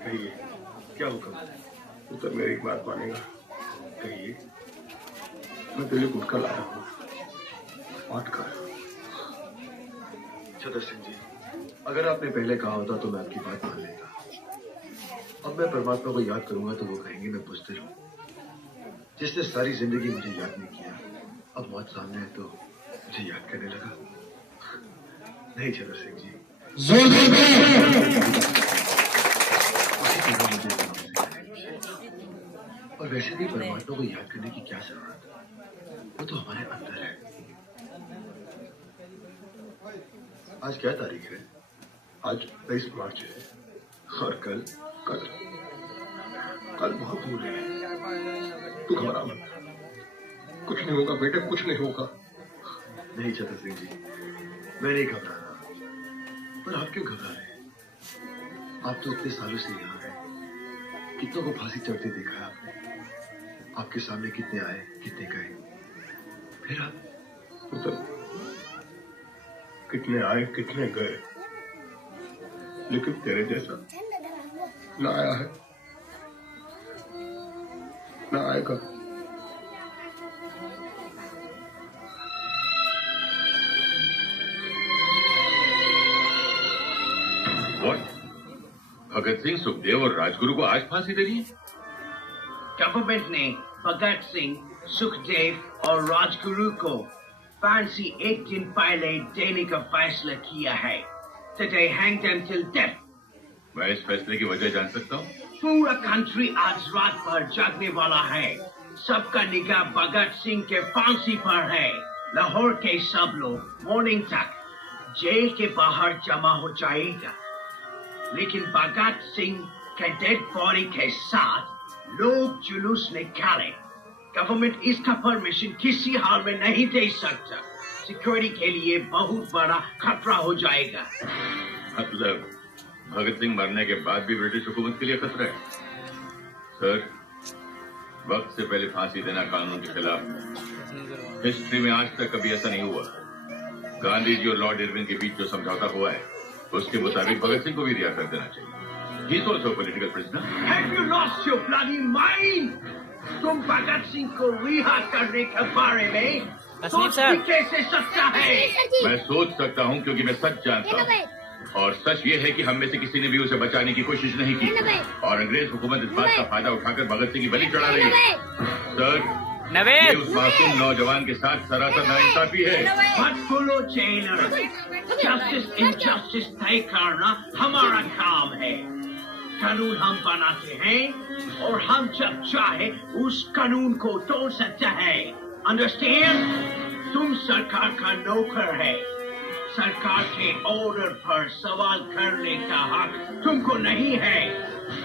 कहिए, क्या हुक्म? पुत्र मेरी एक बात मानेगा? कहिए। मैं तेरे गुटखा लाया हूँ, बात कर। छतर सिंह जी, अगर आपने पहले कहा होता तो मैं आपकी बात मान लेता। अब मैं परमात्मा को याद करूंगा तो वो कहेंगे मैं बुज़दिल हूँ, जिसने सारी जिंदगी मुझे याद नहीं किया, अब मौत सामने है तो मुझे याद करने लगा। नहीं छतर सिंह जी, और वैसे भी परमात्मा को याद करने की क्या जरूरत, वो तो हमारे अंदर है। आज क्या तारीख है? आज 23 मार्च है। और कल? कल बहुत दूर है। तू घबरा मत, कुछ नहीं होगा बेटे, कुछ नहीं होगा। नहीं छतर सिंह जी, मैं नहीं घबरा रहा। पर आप क्यों घबरा रहे हैं? आप तो इतने सालों से यहाँ हैं, कितनों को फांसी चढ़ते देखा है आपने। आपके सामने कितने आए, कितने गए, फिर आप? पुत्र, कितने आए कितने गए, लेकिन तेरे जैसा ना आया है ना आएगा। भगत सिंह, सुखदेव और राजगुरु को आज फांसी दे दी? गवर्नमेंट ने भगत सिंह, सुखदेव और राजगुरु को फांसी एक दिन पहले देने का फैसला किया है। Today hang them till death. मैं इस फैसले की वजह जान सकता हूँ? पूरा कंट्री आज रात भर जागने वाला है। सबका निगाह भगत सिंह के फांसी पर है। लाहौर के सब लोग मॉर्निंग तक जेल के बाहर जमा हो जाएगा, लेकिन भगत सिंह के डेड बॉडी के साथ लोग जुलूस निकाले। गवर्नमेंट इसका परमिशन किसी हाल में नहीं दे सकता। सिक्योरिटी के लिए बहुत बड़ा खतरा हो जाएगा। मतलब भगत सिंह मरने के बाद भी ब्रिटिश हुकूमत के लिए खतरा है? सर, वक्त से पहले फांसी देना कानून के खिलाफ है। हिस्ट्री में आज तक कभी ऐसा नहीं हुआ। गांधी जी और लॉर्ड इरविन के बीच जो समझौता हुआ है, उसके मुताबिक भगत सिंह को भी रिहा कर देना चाहिए। He is also a political prisoner. Have you lost your bloody mind? तुम भगत सिंह को रिहा करने के बारे में सोच भी कैसे सकता है? मैं सोच सकता हूँ क्योंकि मैं सच जानता हूँ, और सच ये है कि हम में से किसी ने भी उसे बचाने की कोशिश नहीं की, और अंग्रेज हुकूमत इस बात का फायदा उठाकर भगत सिंह की बलि चढ़ा रही है। सर, ये उस मासूम नौजवान के साथ सरासर नाइंसाफी है। मत बोलो जेलर, जस्टिस इनजस्टिस तय करना हमारा काम है। कानून हम बनाते हैं और हम जब चाहे उस कानून को तोड़ सकते हैं। अंडरस्टैंड? तुम सरकार का नौकर है। सरकार के ऑर्डर पर सवाल करने का हक तुमको नहीं है।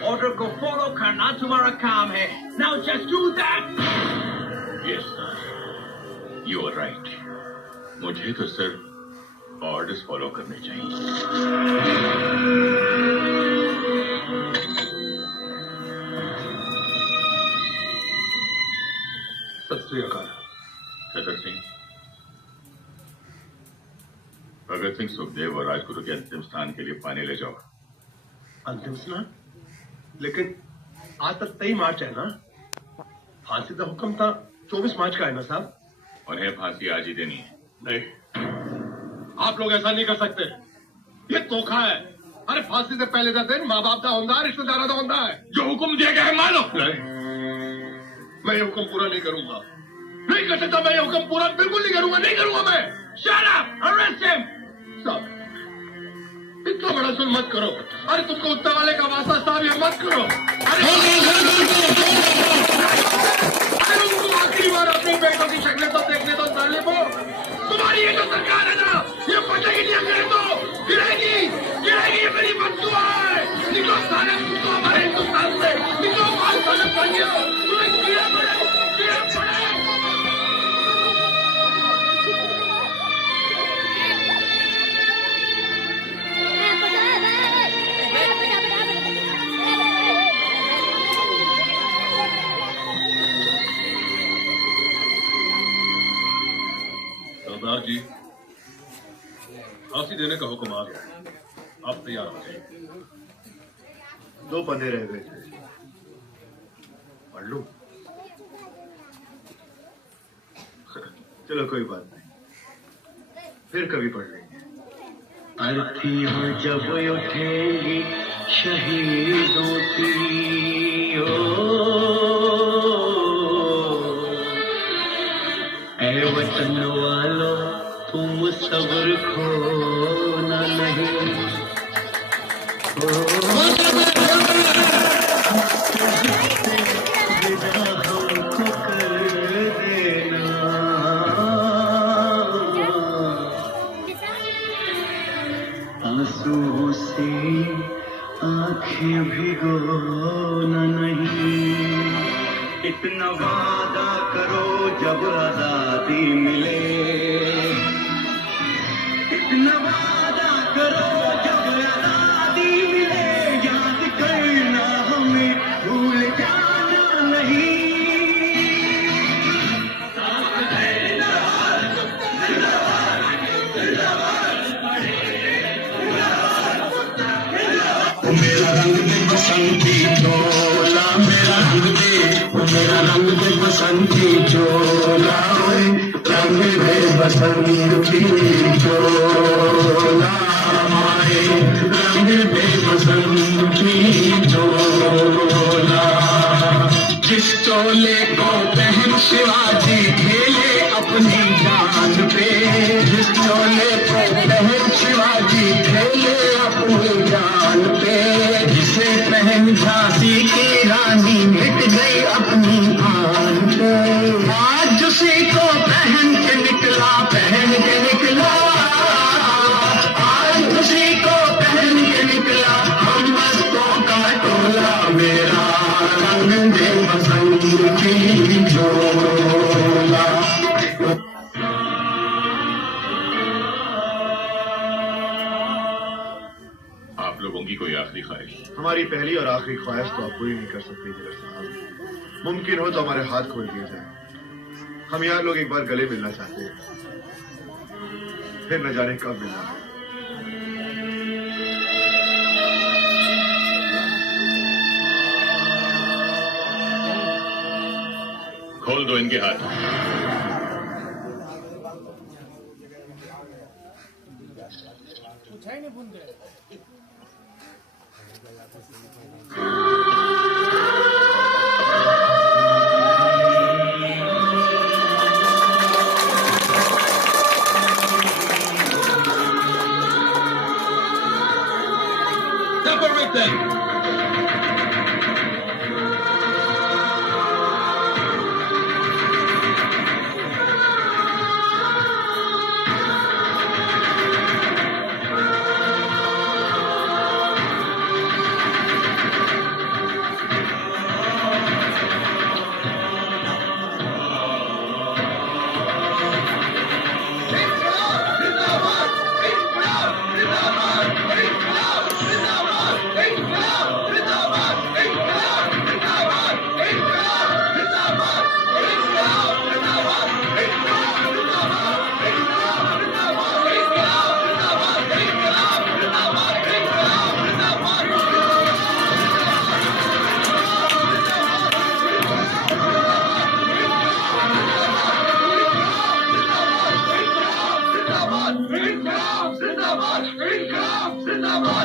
ऑर्डर को फॉलो करना तुम्हारा काम है। Now just do that. Yes sir, you are right. मुझे तो सिर्फ ऑर्डर्स फॉलो करने चाहिए। सत श्री अकाल। छतर सिंह, भगत सिंह, सुखदेव और राजगुरु के अंतिम स्थान के लिए पानी ले जाओ। अंतिम स्नान? लेकिन आज तक 23 मार्च है ना? फांसी का हुक्म था 24 मार्च का है ना साहब? उन्हें फांसी आज ही देनी है। नहीं, आप लोग ऐसा नहीं कर सकते। ये धोखा है। अरे फांसी से पहले का दिन माँ बाप का होता है, रिश्तेदारों का होता है। जो हुक्म दिया गया है मानो। नहीं, मैं ये हुक्म पूरा नहीं करूंगा। नहीं कर सकता मैं ये हुक्म पूरा, बिल्कुल नहीं करूंगा, नहीं करूंगा मैं। Shut up! Arrest him! साहब, इतना बड़ा जुल्म मत करो। अरे तुमको उत्तर वाले का वास्ता साहब, ये मत करो। अरे उनको आखिरी बार अपने बेटों की शक्लें तो देखने दो साले को। तुम्हारी ये जो सरकार है ना, ये फटेगी नहीं अंग्रेज तो गिरेगी, गिरेगी। ये मेरी बददुआ है। निकलो साले, तुमको हमारे हिंदुस्तान से निकलो। बात साले बनिए, तुम्हें कीड़े पड़े, कीड़े पड़े। सरदार जी, फांसी देने का हुक्म आ गया। आप तैयार हो जाइए। 2 पन्ने रह गए थे, पढ़ लूं? चलो कोई बात नहीं, फिर कभी पढ़ लेंगे। अर्थियां जब उठेंगी शहीदों की, ऐ वतन वालों तुम सब्र खोना नहीं। विदा हमको कर देना, आंसू से आंखें भिगोना नहीं। इतना वादा करो जब आजादी मिले, इतना वादा करो जब आजादी मिले, याद करना हमें भूल जाना नहीं। मेरा रंग दे बसंती चोला, मेरा रंग दे, मेरा रंग दे बसंती चोला, रंग दे बसंती चोला, रंग दे बसंती चोला। जिस चोले को पहन शिवाजी खेले अपनी जान पे, जिस चोले को पहन शिवाजी खेले अपनी जान पे, जिसे पहन झांसी की रानी मिट गई अपनी आन पे। आज उसी को पहन के निकला, पहन के निकला, आज उसी को पहन के निकला हम मस्तों का टोला। मेरा रंग दे बसंती चोला। आप लोगों की कोई आखिरी ख्वाहिश? हमारी पहली और आखिरी ख्वाहिश तो आप पूरी नहीं कर सकते जिगर साहब। मुमकिन हो तो हमारे हाथ खोल दिए जाए। हम यार लोग एक बार गले मिलना चाहते हैं, फिर न जाने कब मिलना है। खोल दो इनके हाथ। Separate them. Zindabad!